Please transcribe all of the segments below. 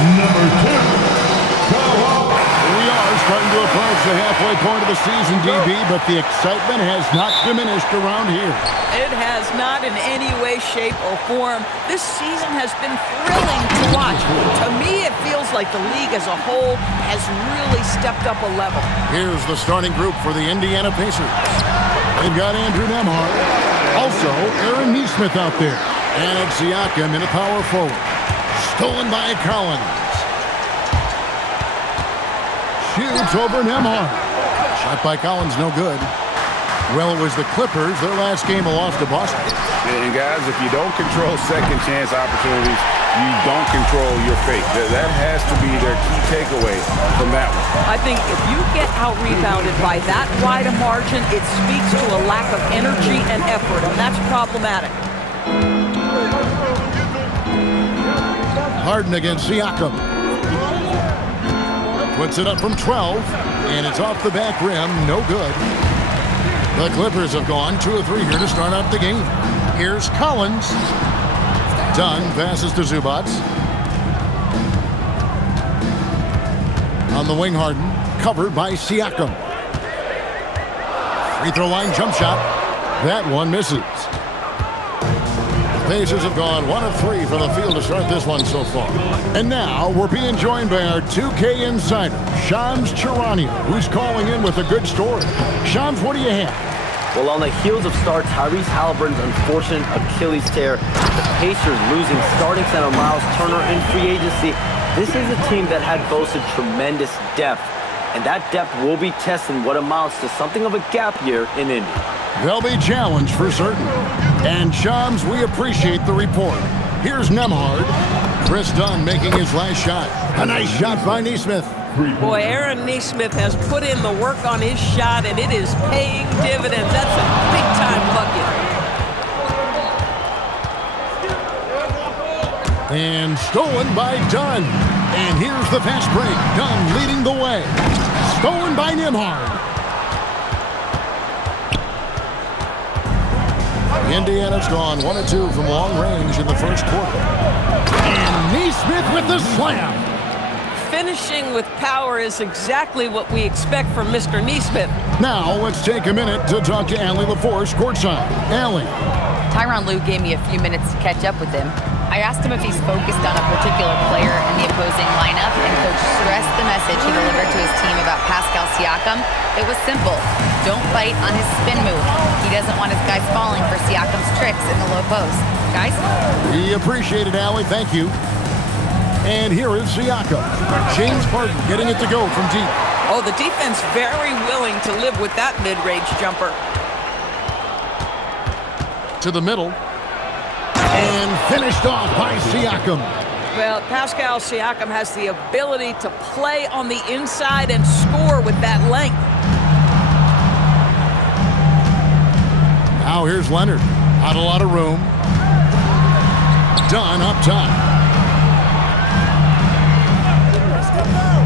Number 2. We are starting to approach the halfway point of the season, DB, but the excitement has not diminished around here. It has not in any way, shape, or form. This season has been thrilling to watch. To me, it feels like the league as a whole has really stepped up a level. Here's the starting group for the Indiana Pacers. They've got Andrew Nembhard. Also, Aaron Nesmith out there. And Siakam in a power forward. Stolen by Collins. Shoots over Nembhard. Shot by Collins, no good. Well, it was the Clippers, their last game, a loss to Boston. And guys, if you don't control second chance opportunities, you don't control your fate. That has to be their key takeaway from that one. I think if you get out-rebounded by that wide a margin, it speaks to a lack of energy and effort, and that's problematic. Harden against Siakam. Puts it up from 12, and it's off the back rim. No good. The Clippers have gone 2 of 3 here to start out the game. Here's Collins. Dunn passes to Zubac. On the wing, Harden. Covered by Siakam. Free throw line jump shot. That one misses. Pacers have gone 1 of 3 from the field to start this one so far. And now we're being joined by our 2K insider, Shams Charania, who's calling in with a good story. Shams, what do you have? Well, on the heels of star Tyrese Halliburton's unfortunate Achilles tear, the Pacers losing starting center Miles Turner in free agency, this is a team that had boasted tremendous depth. And that depth will be testing what amounts to something of a gap year in Indy. They'll be challenged for certain. And Shams, we appreciate the report. Here's Nembhard. Chris Dunn making his last shot. A nice shot by Nesmith. Boy, Aaron Nesmith has put in the work on his shot, and it is paying dividends. That's a big-time bucket. And stolen by Dunn. And here's the fast break. Dunn leading the way. Stolen by Nembhard. Indiana's gone 1 of 2 from long range in the first quarter. And Nesmith with the slam. Finishing with power is exactly what we expect from Mr. Nesmith. Now let's take a minute to talk to Allie LaForce courtside. Allie. Tyronn Lue gave me a few minutes to catch up with him. I asked him if he's focused on a particular player in the opposing lineup, and Coach stressed the message he delivered to his team about Pascal Siakam. It was simple. Don't bite on his spin move. He doesn't want his guys falling for Siakam's tricks in the low post. Guys? We appreciate it, Allie. Thank you. And here is Siakam. James Harden getting it to go from deep. Oh, the defense very willing to live with that mid-range jumper. To the middle. And finished off by Siakam. Well, Pascal Siakam has the ability to play on the inside and score with that length. Now here's Leonard. Not a lot of room. Dunn up top.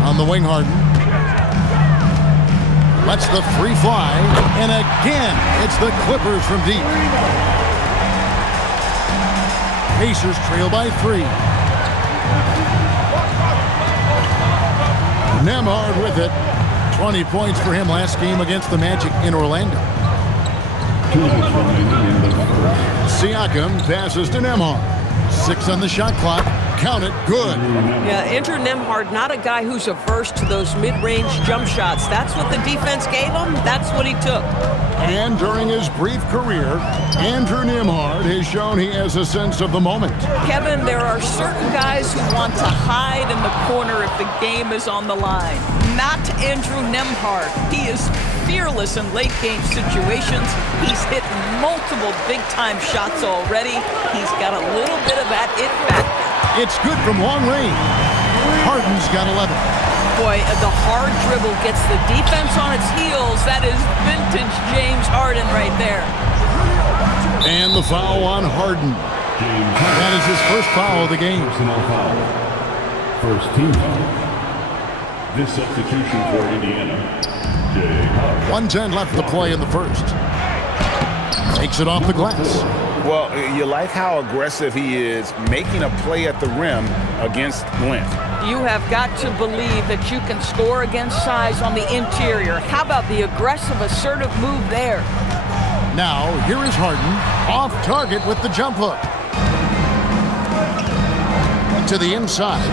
On the wing, Harden. Lets the free fly. And again, it's the Clippers from deep. Pacers trail by 3. Nembhard with it. 20 points for him last game against the Magic in Orlando. Siakam passes to Nembhard. 6 on the shot clock. Count it. Good. Yeah, Andrew Nembhard, not a guy who's averse to those mid-range jump shots. That's what the defense gave him. That's what he took. And during his brief career, Andrew Nembhard has shown he has a sense of the moment. Kevin, there are certain guys who want to hide in the corner if the game is on the line. Not Andrew Nembhard. He is fearless in late-game situations. He's hit multiple big-time shots already. He's got a little bit of that it factor. It's good from long range. Harden's got 11. Boy, the hard dribble gets the defense on its heels. That is vintage James Harden right there. And the foul on Harden. That is his first foul of the game. Personal foul. First team foul. This substitution for Indiana. Jay Hart. 1:10 left to play in the first. Takes it off the glass. Well, you like how aggressive he is making a play at the rim against length. You have got to believe that you can score against size on the interior. How about the aggressive, assertive move there? Now, here is Harden, off target with the jump hook. To the inside.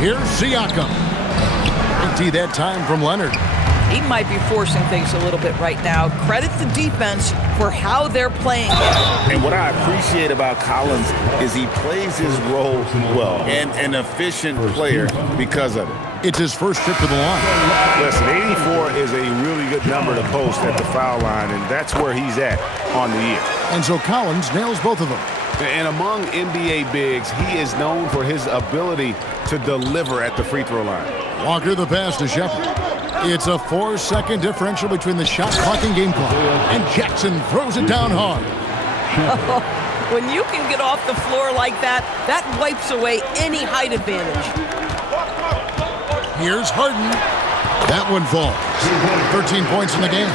Here's Siakam. Empty that time from Leonard. He might be forcing things a little bit right now. Credit the defense for how they're playing. And what I appreciate about Collins is he plays his role well and an efficient player because of it. It's his first trip to the line. Listen, 84 is a really good number to post at the foul line, and that's where he's at on the year. And so Collins nails both of them. And among NBA bigs, he is known for his ability to deliver at the free throw line. Walker the pass to Shepherd. It's a 4-second differential between the shot clock and game clock. And Jackson throws it down hard. When you can get off the floor like that, that wipes away any height advantage. Here's Harden. That one falls. 13 points in the game.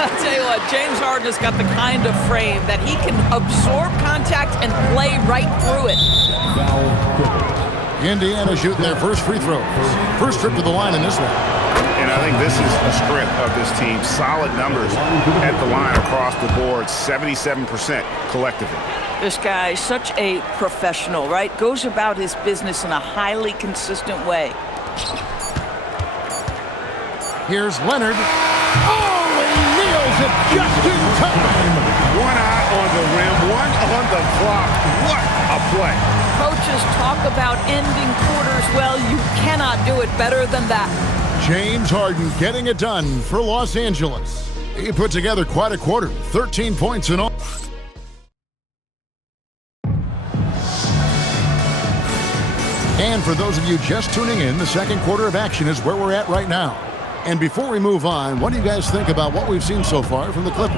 I'll tell you what, James Harden has got the kind of frame that he can absorb contact and play right through it. Indiana shooting their first free throw. First trip to the line in this one. And I think this is the strength of this team. Solid numbers at the line across the board, 77% collectively. This guy is such a professional, right? Goes about his business in a highly consistent way. Here's Leonard. Oh, and he nails it just in time. One eye on the rim, one on the clock. What a play. Coaches talk about ending quarters. Well, you cannot do it better than that. James Harden getting it done for Los Angeles. He put together quite a quarter, 13 points in all. And for those of you just tuning in, the second quarter of action is where we're at right now. And before we move on, what do you guys think about what we've seen so far from the Clippers?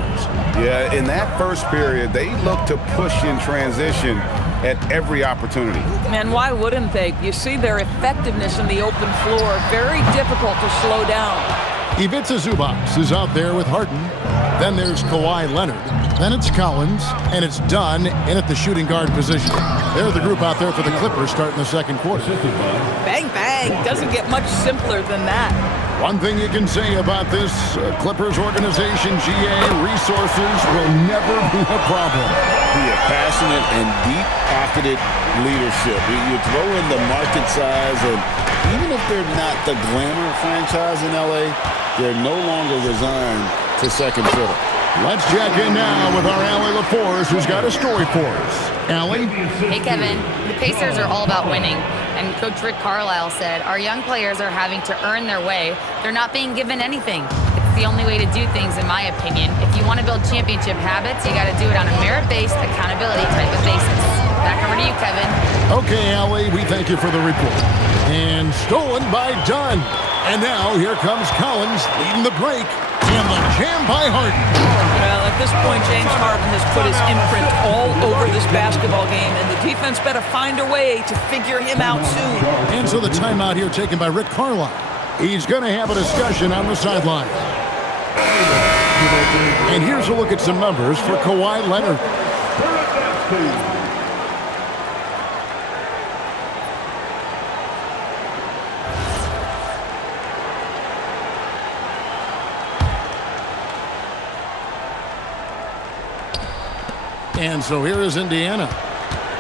Yeah, in that first period, they looked to push in transition at every opportunity. Man, why wouldn't they? You see their effectiveness in the open floor. Very difficult to slow down. Ivica Zubac is out there with Harden. Then there's Kawhi Leonard. Then it's Collins. And it's Dunn in at the shooting guard position. They're the group out there for the Clippers starting the second quarter. Bang, bang. Doesn't get much simpler than that. One thing you can say about this Clippers organization, GA, resources will never be a problem. Be a passionate and deep-pocketed leadership. You throw in the market size, and even if they're not the glamour franchise in LA, they're no longer resigned to second fiddle. Let's check in now with our Allie LaForce, who's got a story for us. Allie? Hey, Kevin. The Pacers are all about winning. And Coach Rick Carlisle said, our young players are having to earn their way. They're not being given anything. It's the only way to do things, in my opinion. If you want to build championship habits, you got to do it on a merit-based, accountability type of basis. Back over to you, Kevin. Okay, Allie, we thank you for the report. And stolen by Dunn. And now here comes Collins leading the break. And the jam by Harden. Well, at this point, James Harden has put his imprint all over this basketball game, and the defense better find a way to figure him out soon. And so the timeout here taken by Rick Carlisle. He's going to have a discussion on the sideline. And here's a look at some numbers for Kawhi Leonard. And so here is Indiana.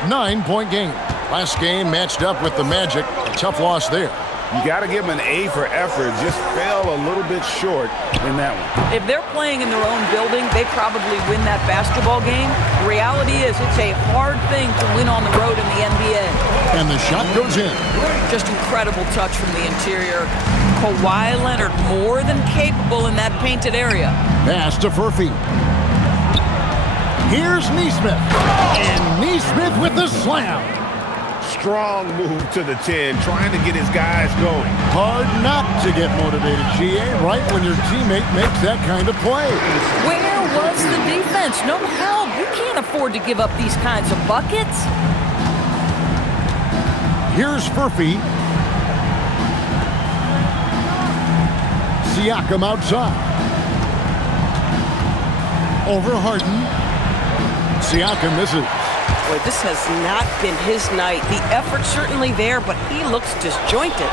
9-point game. Last game matched up with the Magic. A tough loss there. You got to give them an A for effort. Just fell a little bit short in that one. If they're playing in their own building, they probably win that basketball game. The reality is it's a hard thing to win on the road in the NBA. And the shot goes in. Just incredible touch from the interior. Kawhi Leonard more than capable in that painted area. Pass to Furphy. Here's Nesmith. And Nesmith with the slam. Strong move to the 10, trying to get his guys going. Hard not to get motivated, GA, right when your teammate makes that kind of play. Where was the defense? No help. You can't afford to give up these kinds of buckets. Here's Furphy. Siakam outside. over Harden. Siakam misses. Boy, this has not been his night. The effort's certainly there, but he looks disjointed.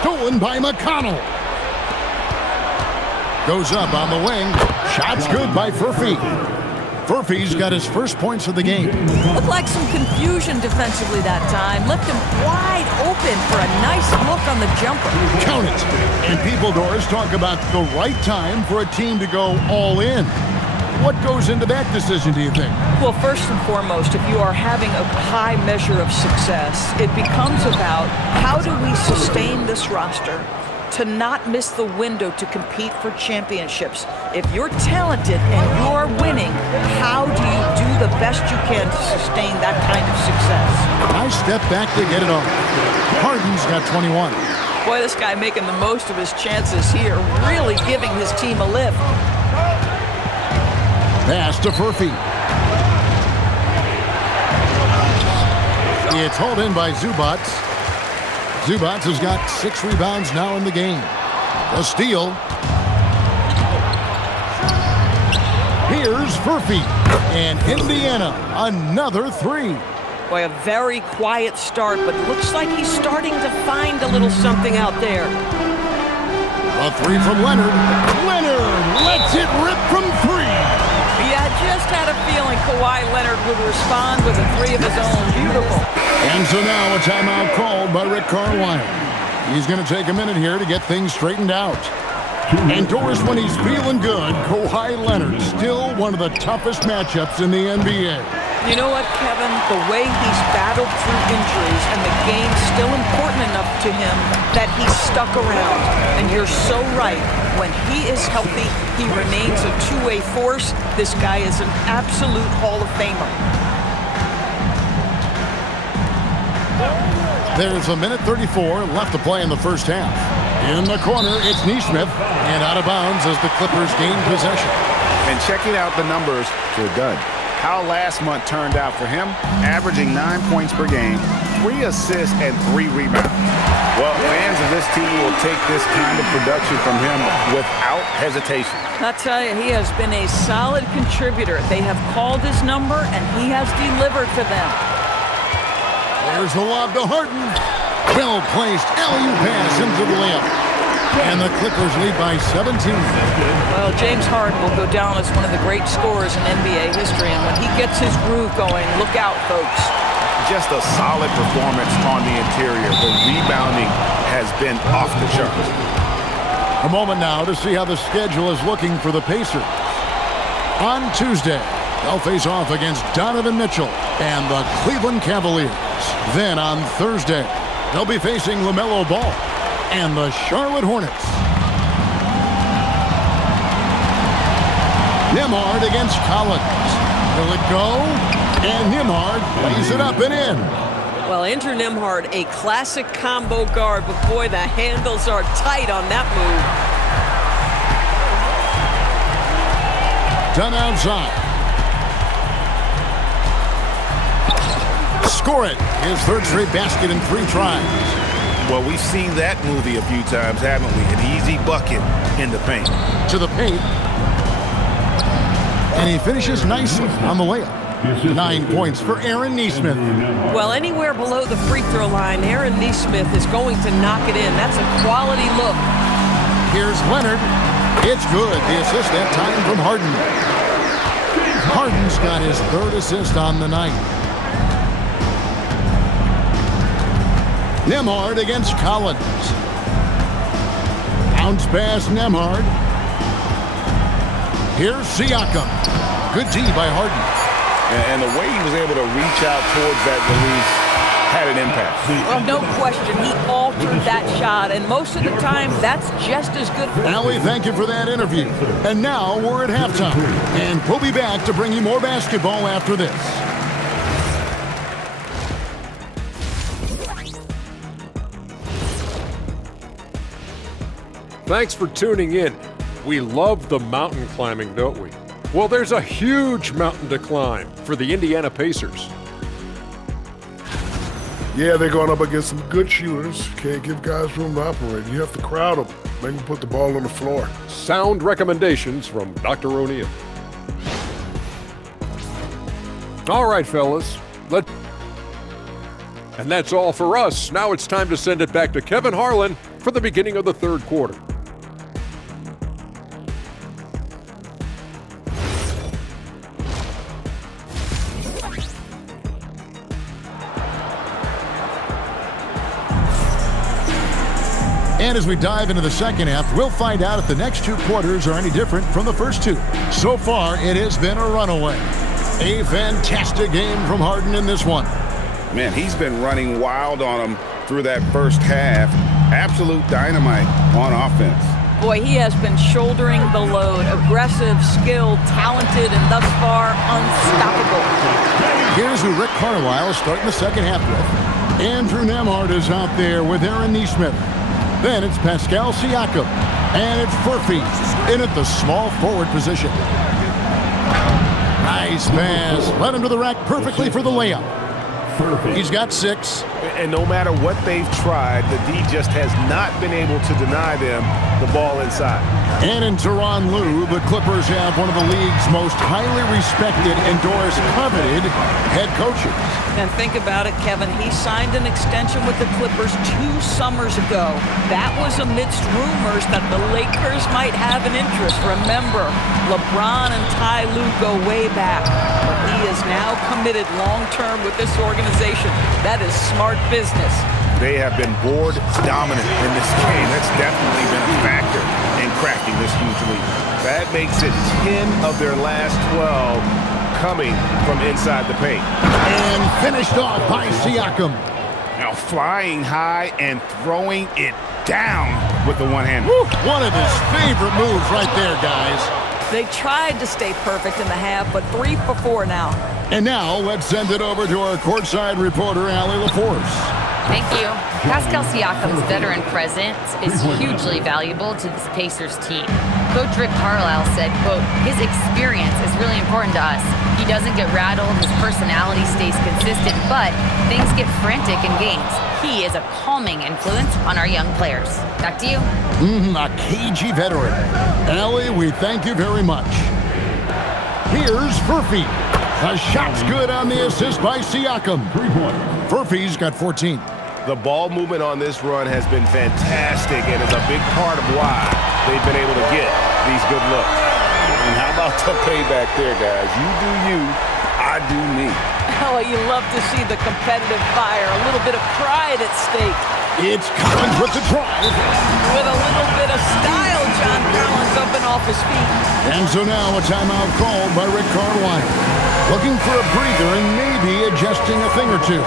Stolen by McConnell. Goes up on the wing. Shot's good by Furphy. Furphy's got his first points of the game. Looked like some confusion defensively that time. Left him wide open for a nice look on the jumper. Count it. And people, Doris, talk about the right time for a team to go all in. What goes into that decision, do you think? Well, first and foremost, if you are having a high measure of success, it becomes about how do we sustain this roster to not miss the window to compete for championships. If you're talented and you're winning, how do you do the best you can to sustain that kind of success? Nice step back to get it off. Harden's got 21. Boy, this guy making the most of his chances here, really giving his team a lift. Pass to Furphy. It's hauled in by Zubats. Zubats has got 6 rebounds now in the game. A steal. Here's Furphy. And Indiana, another 3. Boy, a very quiet start, but looks like he's starting to find a little something out there. A 3 from Leonard. Leonard lets it rip from 3. Yeah, I just had a feeling Kawhi Leonard would respond with a 3 of his own. Beautiful. And so now a timeout called by Rick Carlisle. He's going to take a minute here to get things straightened out. And Doris, when he's feeling good, Kawhi Leonard still one of the toughest matchups in the NBA. You know what, Kevin? The way he's battled through injuries and the game's still important enough to him that he's stuck around. And you're so right. When he is healthy, he remains a two-way force. This guy is an absolute Hall of Famer. There's a minute 34 left to play in the first half. In the corner, it's Neesmith, and out of bounds as the Clippers gain possession. And checking out the numbers, they're done. How last month turned out for him, averaging 9 points per game, 3 assists, and 3 rebounds. Well, fans of this team will take this kind of production from him without hesitation. I'll tell you, he has been a solid contributor. They have called his number, and he has delivered for them. There's the lob to Harden. Well-placed alley-oop pass into the layup. And the Clippers lead by 17. Well, James Harden will go down as one of the great scorers in NBA history, and when he gets his groove going, look out, folks. Just a solid performance on the interior. The rebounding has been off the charts. A moment now to see how the schedule is looking for the Pacers. On Tuesday, they'll face off against Donovan Mitchell and the Cleveland Cavaliers. Then on Thursday, they'll be facing LaMelo Ball and the Charlotte Hornets. Nembhard against Collins. Will it go? And Nembhard lays it up and in. Well, Andrew Nembhard, a classic combo guard, but boy, the handles are tight on that move. Done outside. Score it. His third straight basket in 3 tries. Well, we've seen that movie a few times, haven't we? An easy bucket in the paint. To the paint. And he finishes nicely on the layup. 9 points for Aaron Neesmith. Well, anywhere below the free throw line, Aaron Neesmith is going to knock it in. That's a quality look. Here's Leonard. It's good. The assist that time from Harden. Harden's got his 3rd assist on the night. Nembhard against Collins. Bounce pass Nembhard. Here's Siakam. Good D by Harden. And the way he was able to reach out towards that release had an impact. Well, no question, he altered that shot, and most of the time, that's just as good. Allie, thank you for that interview. And now we're at halftime. And we'll be back to bring you more basketball after this. Thanks for tuning in. We love the mountain climbing, don't we? Well, there's a huge mountain to climb for the Indiana Pacers. Yeah, they're going up against some good shooters. Can't give guys room to operate. You have to crowd them. Make them put the ball on the floor. Sound recommendations from Dr. O'Neill. All right, fellas. And that's all for us. Now it's time to send it back to Kevin Harlan for the beginning of the third quarter. And as we dive into the second half, we'll find out if the next two quarters are any different from the first two. So far, it has been a runaway. A fantastic game from Harden in this one. Man, he's been running wild on him through that first half. Absolute dynamite on offense. Boy, he has been shouldering the load. Aggressive, skilled, talented, and thus far, unstoppable. Here's who Rick Carlisle is starting the second half with. Andrew Nembhard is out there with Aaron Nesmith. Then it's Pascal Siakam. And it's Furphy in at the small forward position. Nice pass. Led him to the rack perfectly for the layup. He's got 6. And no matter what they've tried, the D just has not been able to deny them the ball inside. And in Tyronn Lue, the Clippers have one of the league's most highly respected, endorsed, coveted head coaches. And think about it, Kevin. He signed an extension with the Clippers 2 summers ago. That was amidst rumors that the Lakers might have an interest. Remember, LeBron and Ty Lue go way back. But he is now committed long-term with this organization. That is smart business. They have been board dominant in this game. That's definitely been a factor in cracking this huge lead. That makes it 10 of their last 12 coming from inside the paint. And finished off by Siakam. Now flying high and throwing it down with the one hand. One of his favorite moves right there, guys. They tried to stay perfect in the half, but 3 for 4 now. And now let's send it over to our courtside reporter, Allie LaForce. Thank you. Pascal Siakam's veteran presence is hugely valuable to this Pacers team. Coach Rick Carlisle said, quote, his experience is really important to us. He doesn't get rattled, his personality stays consistent, but things get frantic in games. He is a calming influence on our young players. Back to you. A cagey veteran. Allie, we thank you very much. Here's Furphy. The shot's good on the assist by Siakam. Furphy's got 14. The ball movement on this run has been fantastic and is a big part of why they've been able to get these good looks. And how about the payback there, guys? You do you, I do me. Oh, you love to see the competitive fire. A little bit of pride at stake. It's Collins with the drive. With a little bit of style, John Collins up and off his feet. And so now a timeout called by Rick Carlisle. Looking for a breather and maybe adjusting a thing or two.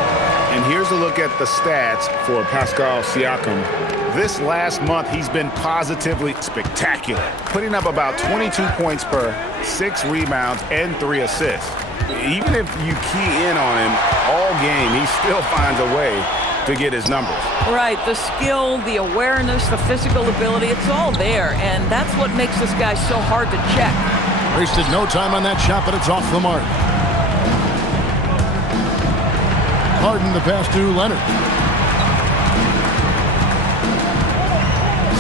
And here's a look at the stats for Pascal Siakam. This last month, he's been positively spectacular, putting up about 22 points per 6 rebounds and 3 assists. Even if you key in on him all game, he still finds a way to get his numbers. Right, the skill, the awareness, the physical ability, it's all there. And that's what makes this guy so hard to check. Wasted no time on that shot, but it's off the mark. Harden the pass to Leonard.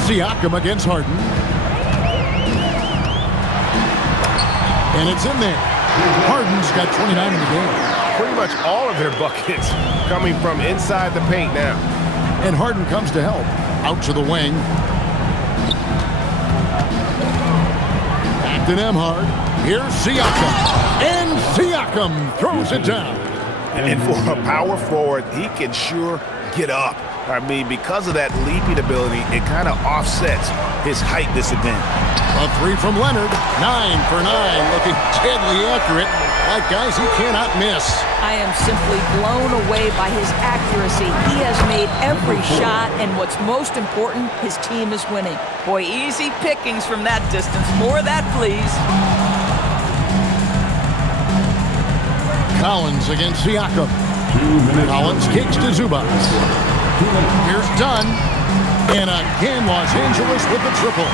Siakam against Harden. And it's in there. Harden's got 29 in the game. Pretty much all of their buckets coming from inside the paint now. And Harden comes to help. Out to the wing. Back to Nembhard. Here's Siakam. And Siakam throws it down. And for a power forward, he can sure get up. I mean, because of that leaping ability, it kind of offsets his height disadvantage. A 3 from Leonard. 9 for 9. Looking deadly accurate. Like guys he cannot miss. I am simply blown away by his accuracy. He has made every shot, and what's most important, his team is winning. Boy, easy pickings from that distance. More of that, please. Collins against Siakam. Collins kicks to Zubac. Here's Dunn. And again, Los Angeles with the triple.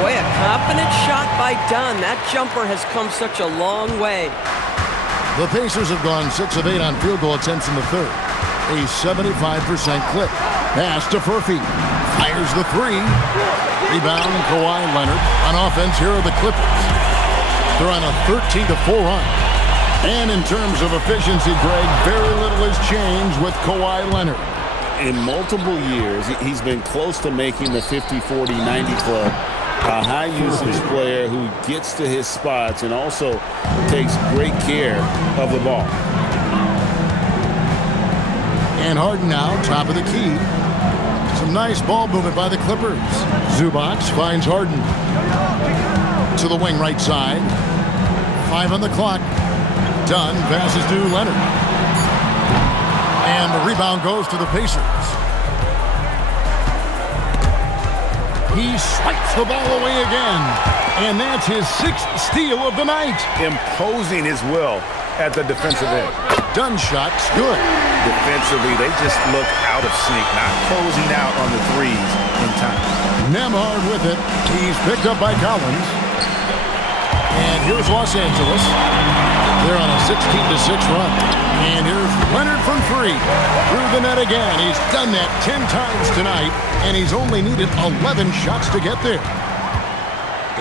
Boy, a confident shot by Dunn. That jumper has come such a long way. The Pacers have gone 6 of 8 on field goal attempts in the third. A 75% clip. Pass to Furphy. Fires the 3. Rebound, Kawhi Leonard. On offense, here are the Clippers. They're on a 13-4 run. And in terms of efficiency, Greg, very little has changed with Kawhi Leonard. In multiple years, he's been close to making the 50-40-90 club. A high-usage player who gets to his spots and also takes great care of the ball. And Harden now, top of the key. Some nice ball movement by the Clippers. Zubac finds Harden. To the wing right side. 5 on the clock. Dunn passes to Leonard. And the rebound goes to the Pacers. He swipes the ball away again. And that's his 6th steal of the night. Imposing his will at the defensive end. Dunn shot's good. Defensively, they just look out of sync, not closing out on the threes in time. Nembhard with it. He's picked up by Collins. And here's Los Angeles. They're on a 16-6 run. And here's Leonard from 3. Through the net again. He's done that 10 times tonight, and he's only needed 11 shots to get there.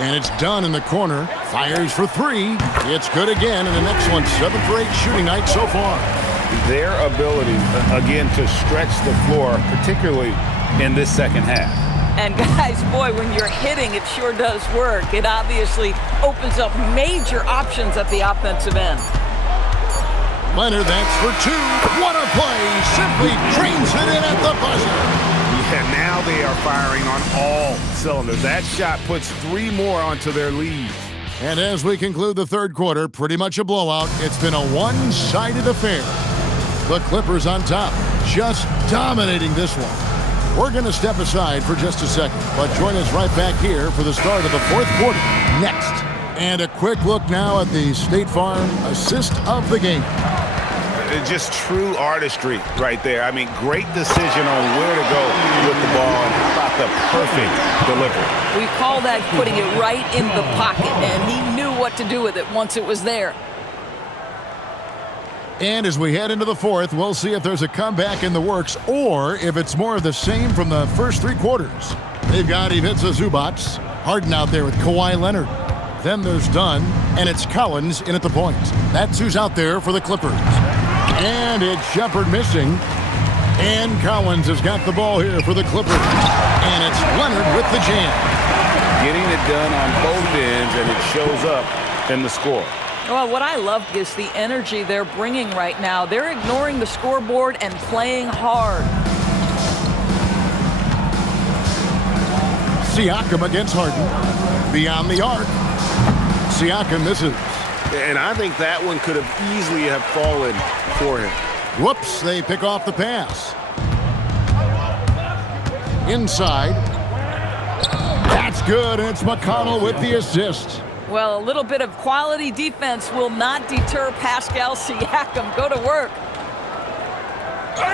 And it's Dunn in the corner. Fires for 3. It's good again, and an excellent 7 for 8 shooting night so far. Their ability, again, to stretch the floor, particularly in this second half. And guys, boy, when you're hitting, it sure does work. It obviously opens up major options at the offensive end. Leonard, that's for 2. What a play. Simply trains it in at the buzzer. Yeah, now they are firing on all cylinders. That shot puts 3 more onto their lead. And as we conclude the third quarter, pretty much a blowout. It's been a one-sided affair. The Clippers on top, just dominating this one. We're going to step aside for just a second, but join us right back here for the start of the fourth quarter next. And a quick look now at the State Farm assist of the game. Just true artistry right there. I mean, great decision on where to go with the ball, and how about the perfect delivery. We call that putting it right in the pocket, and he knew what to do with it once it was there. And as we head into the fourth, we'll see if there's a comeback in the works or if it's more of the same from the first 3 quarters. They've got Ivica Zubac, Harden out there with Kawhi Leonard. Then there's Dunn, and it's Collins in at the point. That's who's out there for the Clippers. And it's Shepherd missing. And Collins has got the ball here for the Clippers. And it's Leonard with the jam. Getting it done on both ends, and it shows up in the score. Well, what I love is the energy they're bringing right now. They're ignoring the scoreboard and playing hard. Siakam against Harden. Beyond the arc. Siakam misses. And I think that one could have easily have fallen for him. Whoops, they pick off the pass. Inside. That's good, and it's McConnell with the assist. Well, a little bit of quality defense will not deter Pascal Siakam. Go to work.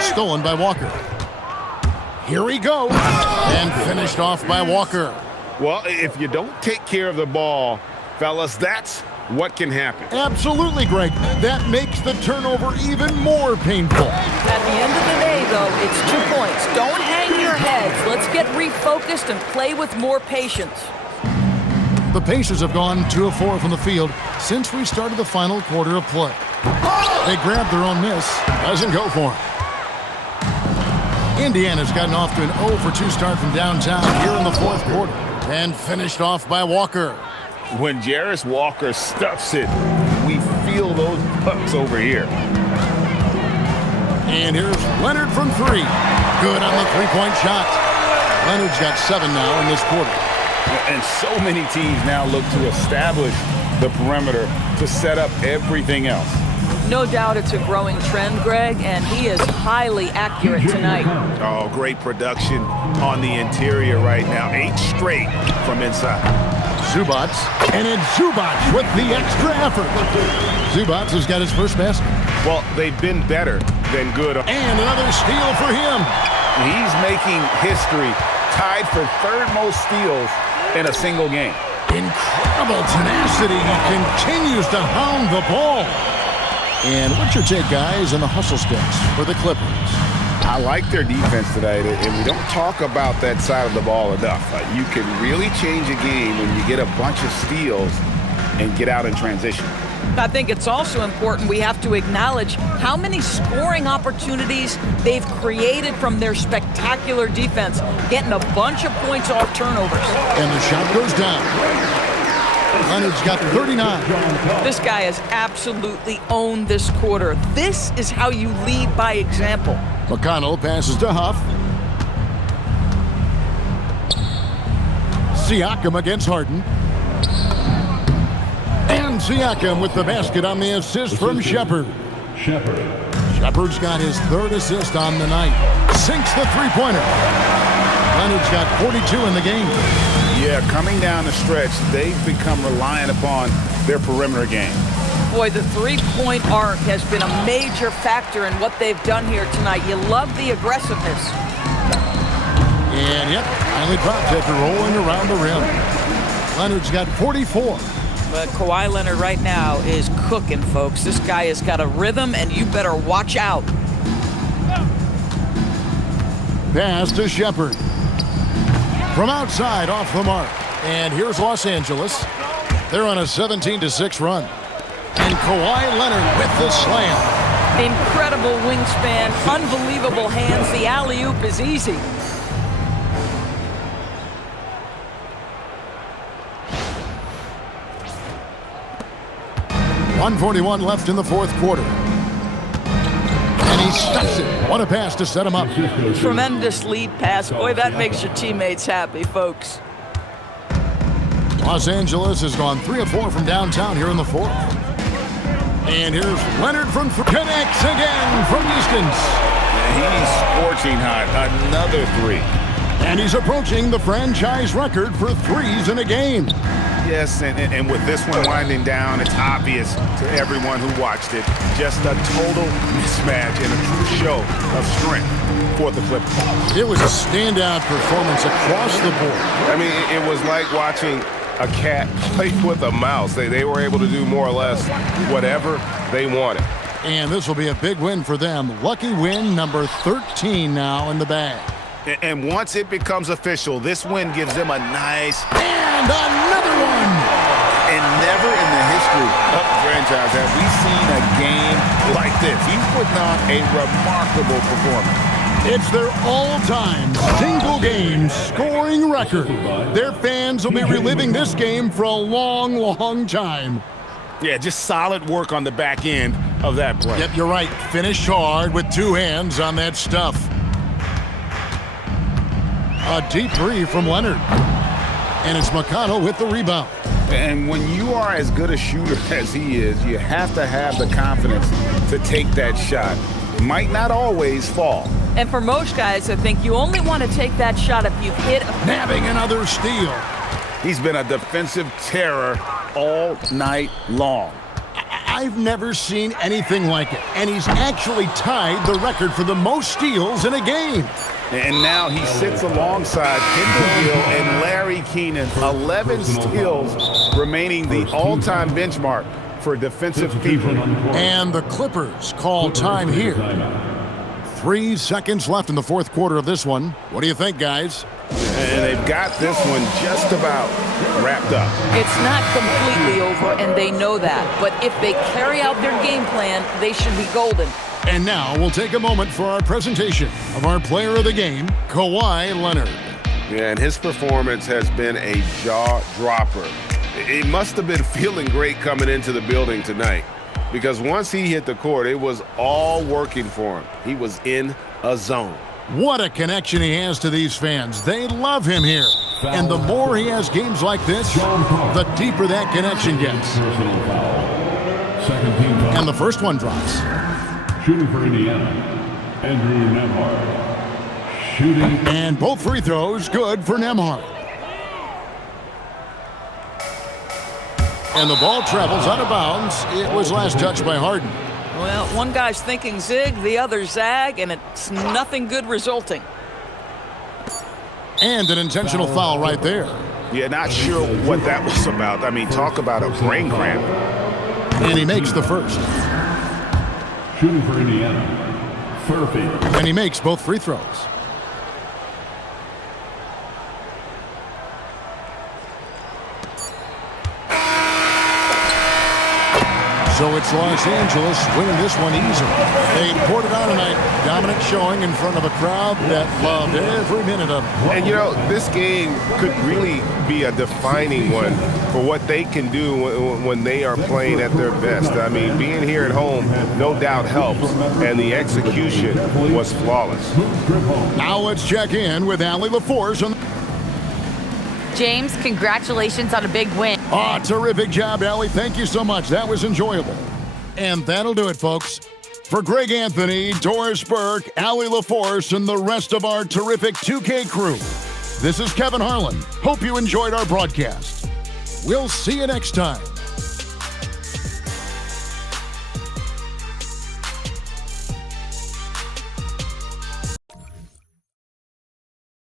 Stolen by Walker. Here he goes. And finished off by Walker. Well, if you don't take care of the ball, fellas, that's what can happen. Absolutely, Greg. That makes the turnover even more painful. At the end of the day, though, it's 2 points. Don't hang your heads. Let's get refocused and play with more patience. The Pacers have gone 2 of 4 from the field since we started the final quarter of play. They grabbed their own miss. Doesn't go for them. Indiana's gotten off to an 0 for 2 start from downtown here in the fourth quarter. And finished off by Walker. When Jarris Walker stuffs it, we feel those pucks over here. And here's Leonard from 3. Good on the 3-point shot. Leonard's got 7 now in this quarter. And so many teams now look to establish the perimeter to set up everything else. No doubt it's a growing trend, Greg, and he is highly accurate tonight. Oh, great production on the interior right now. 8 straight from inside. Zubac, and it's Zubac with the extra effort. Zubac has got his first basket. Well, they've been better than good. And another steal for him. He's making history, tied for 3rd most steals in a single game. Incredible tenacity. He continues to hound the ball. And what's your take, guys, on the hustle sticks for the Clippers? I like their defense tonight, and we don't talk about that side of the ball enough. You can really change a game when you get a bunch of steals and get out in transition. I think it's also important we have to acknowledge how many scoring opportunities they've created from their spectacular defense, getting a bunch of points off turnovers. And the shot goes down. Leonard's got 39. This guy has absolutely owned this quarter. This is how you lead by example. McConnell passes to Huff. Siakam against Harden. And Siakam with the basket on the assist from Shepard. Shepard's got his third assist on the night. Sinks the three-pointer. Leonard's got 42 in the game. Yeah, coming down the stretch, they've become reliant upon their perimeter game. Boy, the three-point arc has been a major factor in what they've done here tonight. You love the aggressiveness. And, yep, finally drops after rolling around the rim. Leonard's got 44. But Kawhi Leonard right now is cooking, folks. This guy has got a rhythm, and you better watch out. Pass to Shepard. From outside, off the mark. And here's Los Angeles. They're on a 17-6 run. And Kawhi Leonard with the slam. Incredible wingspan, unbelievable hands. The alley-oop is easy. .141 left in the fourth quarter. And he stuffs it. What a pass to set him up. Tremendous lead pass. Boy, that makes your teammates happy, folks. Los Angeles has gone 3 of 4 from downtown here in the fourth. And here's Leonard from connects again from distance. He's scorching hot. Another three. And he's approaching the franchise record for threes in a game. Yes, and with this one winding down, it's obvious to everyone who watched it. Just a total mismatch and a true show of strength for the Clippers. It was a standout performance across the board. I mean, it was like watching a cat play with a mouse. They were able to do more or less whatever they wanted. And this will be a big win for them. Lucky win number 13 now in the bag. And once it becomes official, this win gives them a nice... And another one! And never in the history of the franchise have we seen a game like this. He's putting on a remarkable performance. It's their all-time single-game scoring record. Their fans will be reliving this game for a long, long time. Yeah, just solid work on the back end of that play. Yep, you're right. Finished hard with two hands on that stuff. A deep three from Leonard. And it's McConnell with the rebound. And when you are as good a shooter as he is, you have to have the confidence to take that shot. It might not always fall. And for most guys, I think you only want to take that shot if you've hit. Nabbing another steal. He's been a defensive terror all night long. I've never seen anything like it. And he's actually tied the record for the most steals in a game. And now he sits alongside Kendall Gill and Larry Keenan. 11 steals, remaining the all-time benchmark for defensive thievery. And the Clippers call time here. 3 seconds left in the fourth quarter of this one. What do you think, guys? And they've got this one just about wrapped up. It's not completely over, and they know that. But if they carry out their game plan, they should be golden. And now we'll take a moment for our presentation of our player of the game, Kawhi Leonard. Yeah, and his performance has been a jaw-dropper. It must have been feeling great coming into the building tonight, because once he hit the court, it was all working for him. He was in a zone. What a connection he has to these fans. They love him here. And the more he has games like this, the deeper that connection gets. And the first one drops. Shooting for Indiana, Andrew Nembhard. Shooting. And both free throws good for Nembhard. And the ball travels out of bounds. It was last touched by Harden. Well, one guy's thinking zig, the other zag, and it's nothing good resulting. And an intentional foul right there. Yeah, not sure what that was about. I mean, talk about a brain cramp. And he makes the first. Shooting for Indiana, Fairfield. And he makes both free throws. So it's Los Angeles winning this one easily. They poured it on tonight. Dominant showing in front of a crowd that loved every minute of it. And, you know, this game could really be a defining one for what they can do when they are playing at their best. I mean, being here at home, no doubt helps, and the execution was flawless. Now let's check in with Allie LaForce. James, congratulations on a big win. Terrific job, Allie. Thank you so much. That was enjoyable. And that'll do it, folks. For Greg Anthony, Doris Burke, Allie LaForce, and the rest of our terrific 2K crew, this is Kevin Harlan. Hope you enjoyed our broadcast. We'll see you next time.